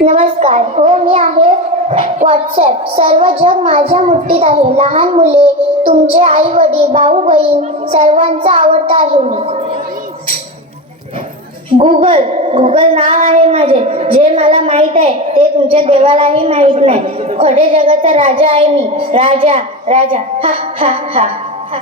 नमस्कार. हो, मी आहे व्हॉट्सॲप. सर्व जग माझ्या मुठीत आहे. लहान मुले, तुमचे आई वडील, भाऊ बहीण, सर्वांचा आवडता आहे मी. गुगल नाव आहे माझे. जे मला माहित आहे ते तुमच्या देवालाही माहित नाही. खोटे जगाचा राजा आहे मी. राजा राजा हा हा हा हा.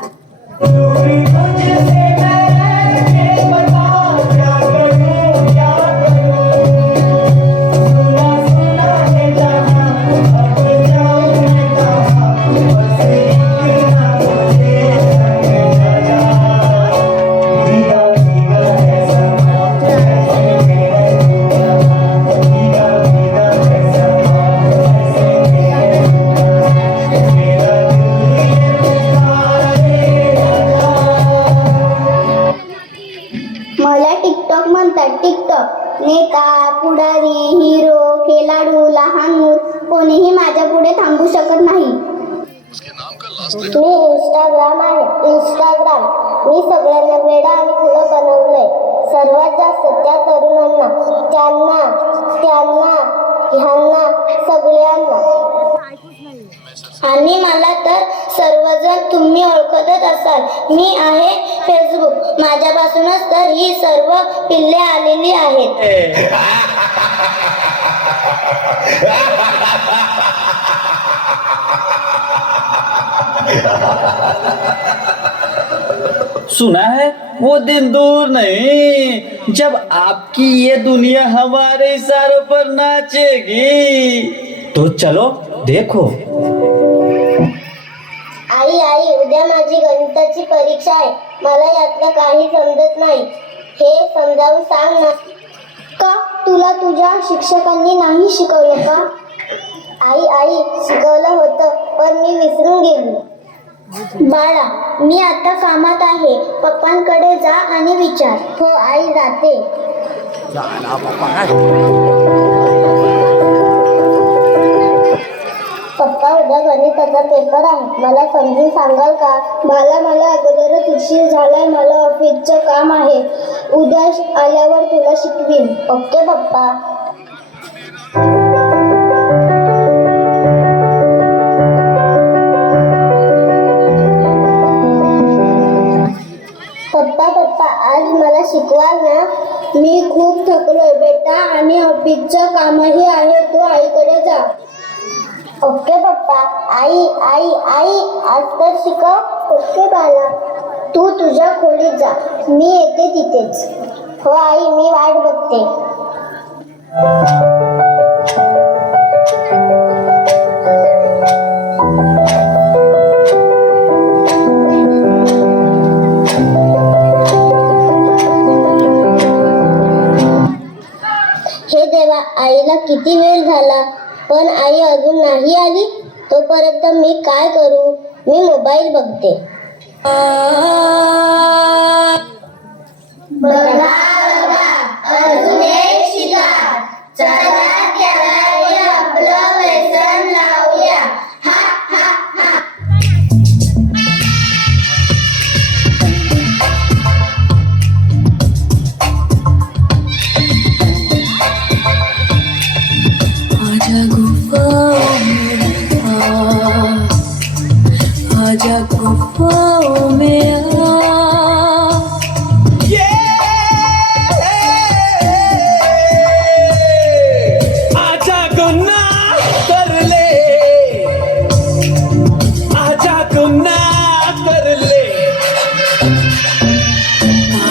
मला टिकटॉक म्हणतात. टिकटॉक. नेता, पुढारी, हिरो, खेळाडू, लहान मूल कोणीही माझ्या पुढे थांबू शकत नाही. मी इंस्टाग्राम आहे. इंस्टाग्राम. मी सगळ्यांना वेडा आणि खुलं बनवलंय. सर्वात जास्त त्या तरुणांना, ह्यांना सगळ्यांना. आणि मला तर सर्वजण तुम्ही ओळखतच असाल. मी आहे फेसबुक. माझ्यापासूनच तर ही सर्व पिल्ले आलेली आहेत. सुना है वो दिन दूर नहीं जब आपकी ये दुनिया हमारे इशारों पर नाचेगी. तो चलो देखो. आई, उद्या माझी गणिताची परीक्षा आहे. मला यातलं काही समजत नाही. हे समजावून सांग ना. का तुला तुझ्या शिक्षकांनी नाही शिकवलं का? आई शिकवलं होतं, पण मी विसरून गेली. बाळा, मी आता कामात आहे. पप्पांकडे जा आणि विचार. हो आई, जाते. पप्पा, उद्या गणिताचा पेपर आहे. मला समजून सांगाल का? मला अगोदरच उशीर झालाय. मला ऑफिसचं काम आहे. उद्या आल्यावर तुला शिकवीन. ओके पप्पा. पप्पा, आज मला शिकवाल ना? मी खूप थकलोय बेटा आणि ऑफिसचं कामही आहे. तू आईकडे जा. ओके पप्पा. आई, आज तर शिकव. ओके बाळा. तू तुझ्या खोलीत जा. मी येते तिथेच. हो आई, मी वाट बघते. हे देवा, आईला किती वेळ झाला पण आई अजून नाही आली. तोपर्यंत मी काय करू? मी मोबाईल बघते. बघा अजून एक शिकार. चला त्याला आपलं व्यसन लावूया. हा हा हा. आजा गुफाओं में आजा गुनाह कर ले. आजा गुनाह कर ले.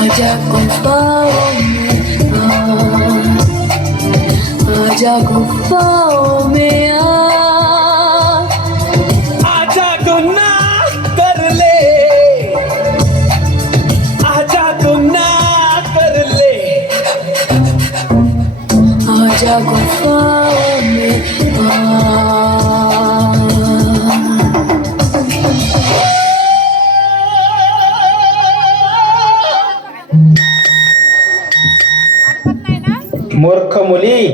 आजा गुफाओं में आजा गुफाओं में गुफाओं में मूर्ख मुली,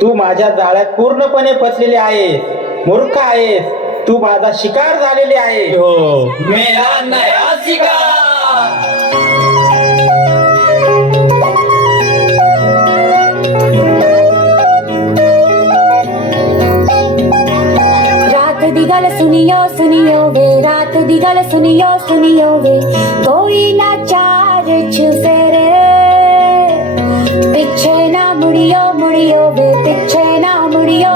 तू माझ्या जाळ्यात पूर्णपणे फसलेली आहेस. मूर्ख आहेस तू. माझा शिकार झालेली आहे. हो, मेरा नया शिकार. सुनियो वे रात दी गल सुनियो वे कोई ना चार चुफेरे पिछे ना मुड़ियो वे पिछे ना मुड़ियो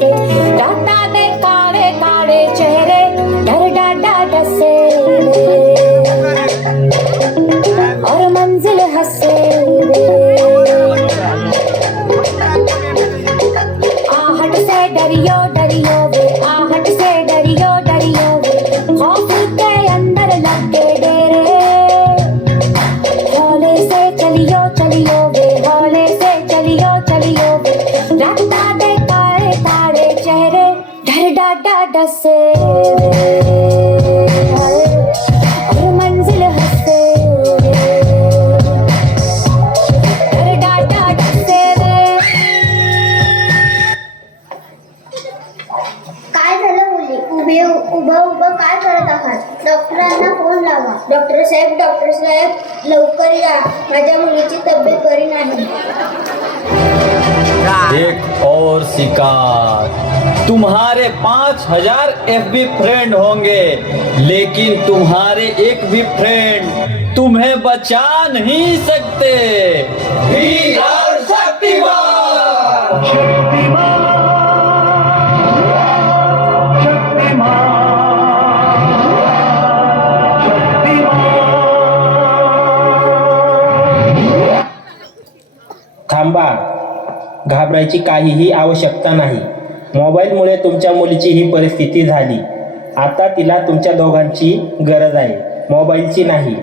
वे राता दे काले काले चेहरे डर डाडा डसे और मंजिल हंसे आहट से डरियो वे आहट से डरियो वे खौफ के अंदर लगे डेरे हौले से चलियो वे हौले से चलियो वे राता दे काले काले चेहरे डर डाडा डसे और मंजिल हंसे डर डाडा डसे काय झालं मुली उभं काय करत आहात डॉक्टरांना फोन लावा. डॉक्टर साहेब लवकर या माझ्या मुलीची तब्येत बरी नाही. एक और शिकार, तुम्हारे 5000 FB फ्रेंड होंगे लेकिन तुम्हारे एक भी फ्रेंड तुम्हें बचा नहीं सकते. वीर और शक्तिमान थांबा, घाबरायची काहीही आवश्यकता नाही. मोबाईलमुळे तुमच्या मुलीची ही परिस्थिती झाली. आता तिला तुमच्या दोघांची गरज आहे, मोबाईलची नाही.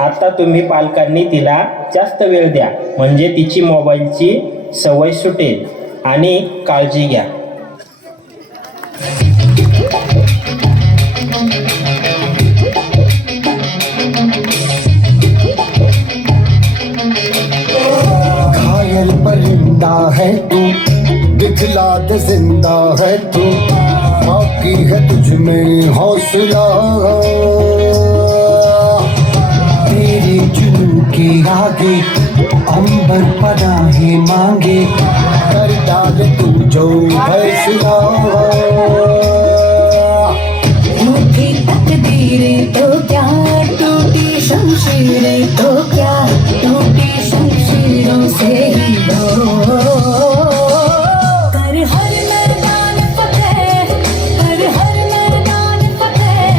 आता तुम्ही पालकांनी तिला जास्त वेळ द्या म्हणजे तिची मोबाईलची सवय सुटेल आणि काळजी घ्या. घायल परिंदा है तू दिखला दे जिंदा है तू बाकी है तुझ में हौसला तेरे जुनून के आगे अंबर पनाहे मांगे कर डाल तू जो फैसला रूठी तकदीरें तो क्या टूटी शमशीरें तो क्या टूटी शमशीरों से ही हो कर हर मैदान फतेह कर हर मैदान फतेह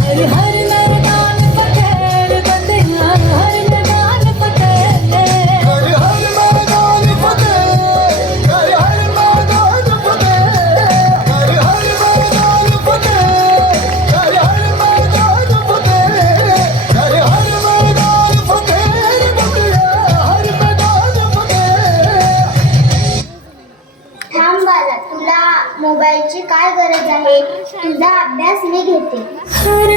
कर हर मैदान फतेह बंदियां हर मैदान फतेह कर हर मैदान फतेह कर हर मैदान फतेह कर हर मैदान फतेह कर हर मैदान फतेह कर हर मैदान फतेह बंदिया हर मैदान फतेह. थांब बाला, तुला मोबाईलची काय गरज आहे? तुझा अभ्यास मी घेते. हर